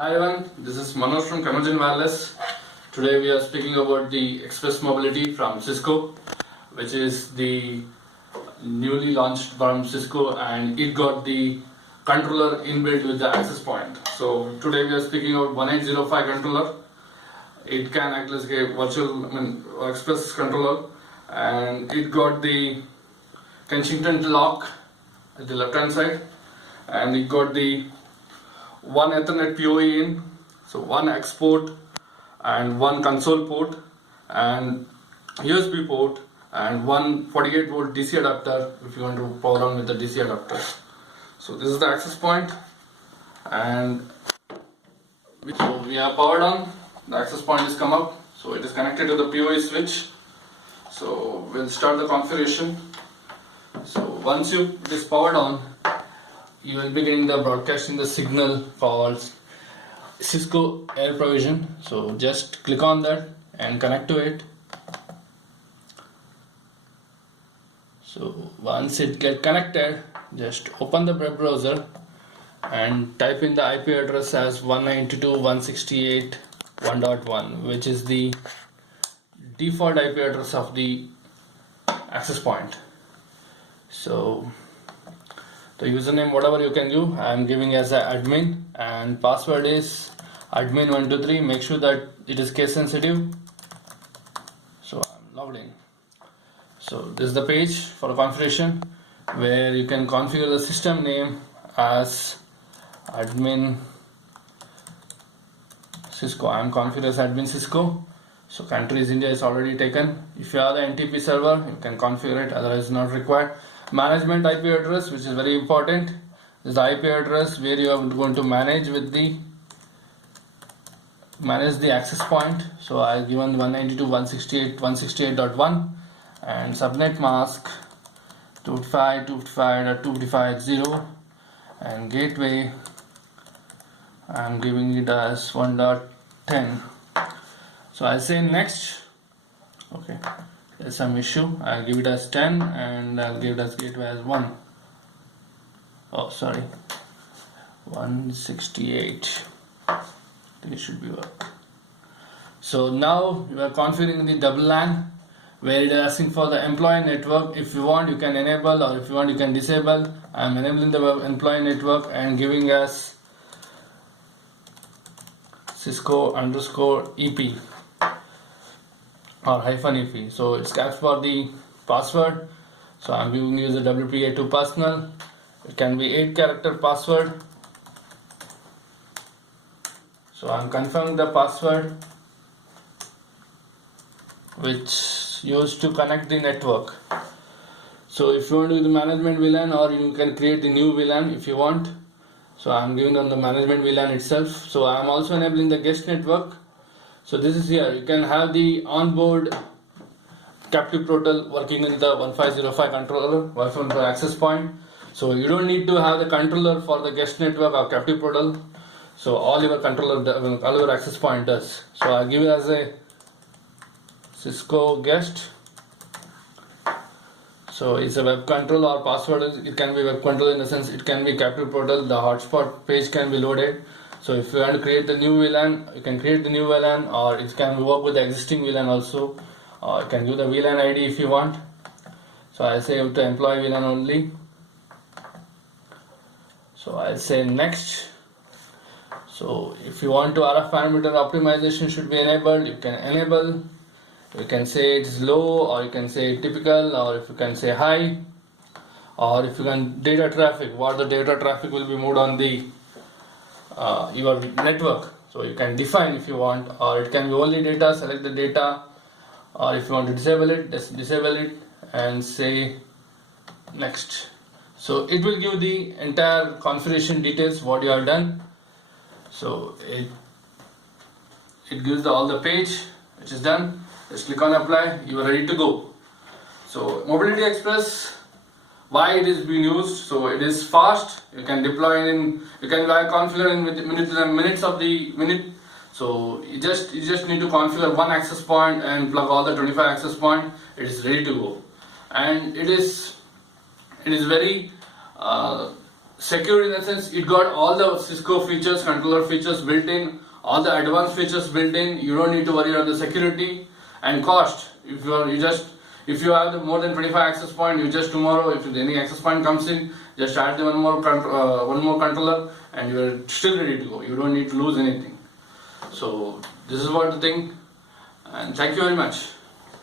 Hi everyone, this is Manoj from Convergent Wireless. Today we are speaking about the Express Mobility from Cisco, which is the newly launched from Cisco, and it got the controller inbuilt with the access point. So today we are speaking about 1805 controller. It can act as a express controller, and it got the Kensington lock at the left hand side, and it got the one Ethernet PoE in, so one export and one console port and USB port and one 48 volt DC adapter if you want to power on with the DC adapter. So this is the access point, and so we are powered on. The access point is come up, so it is connected to the PoE switch. So we'll start the configuration. So once it is powered on, you will be getting the broadcasting the signal called Cisco Air Provision. So just click on that and connect to it. So once it get connected, just open the web browser and type in the IP address as 192.168.1.1, which is the default IP address of the access point. So the username, whatever you can give, I am giving as a admin, and password is admin123. Make sure that it is case sensitive. So I'm logged in. So this is the page for configuration where you can configure the system name as admin Cisco. I am configured as admin Cisco. So country is India is already taken. If you have the NTP server, you can configure it, otherwise not required. Management IP address, which is very important, is the IP address where you are going to manage the access point. So I have given 192.168.168.1 and subnet mask 255.255.255.0 and gateway I am giving it as 1.10. So I say next. Okay, there's some issue. I'll give it as 10 and I'll give it as gateway as 1. Oh, sorry, 168. This should be work. So now we are configuring the double LAN where it is asking for the employee network. If you want, you can enable, or if you want, you can disable. I am enabling the employee network and giving as Cisco_EP or -EP. So it asks for the password. So I'm giving you the WPA2 personal. It can be 8-character password. So I'm confirming the password which used to connect the network. So if you want to do the management VLAN, or you can create the new VLAN if you want. So I'm giving on the management VLAN itself. So I'm also enabling the guest network. So this is here. You can have the onboard captive portal working in the 1505 controller, Wi-Fi access point. So you don't need to have the controller for the guest network or captive portal. So all your controller, all your access point does. So I give it as a Cisco guest. So it's a web control or password. It can be web control in the sense it can be captive portal. The hotspot page can be loaded. So if you want to create the new VLAN, you can create the new VLAN, or it can work with the existing VLAN also. Or you can give the VLAN ID if you want. So I say to employee VLAN only. So I'll say next. So if you want to RF parameter optimization should be enabled, you can enable. You can say it's low, or you can say typical, or if you can say high, or if you can data traffic, what the data traffic will be moved on the your network. So you can define if you want, or it can be only data, select the data, or if you want to disable it, just disable it and say next. So it will give the entire configuration details what you have done. So it gives all the page which is done. Just click on apply, you are ready to go. So Mobility Express, why it is being used? So it is fast. You can deploy in, you can configure in minutes of the minute. So you just need to configure one access point and plug all the 25 access point. It is ready to go, and it is very secure in the sense it got all the Cisco features, controller features built in, all the advanced features built in. You don't need to worry on the security and cost. If you have more than 25 access point, you just tomorrow, if any access point comes in, just add the one more controller, and you are still ready to go. You don't need to lose anything. So this is what the thing, and thank you very much.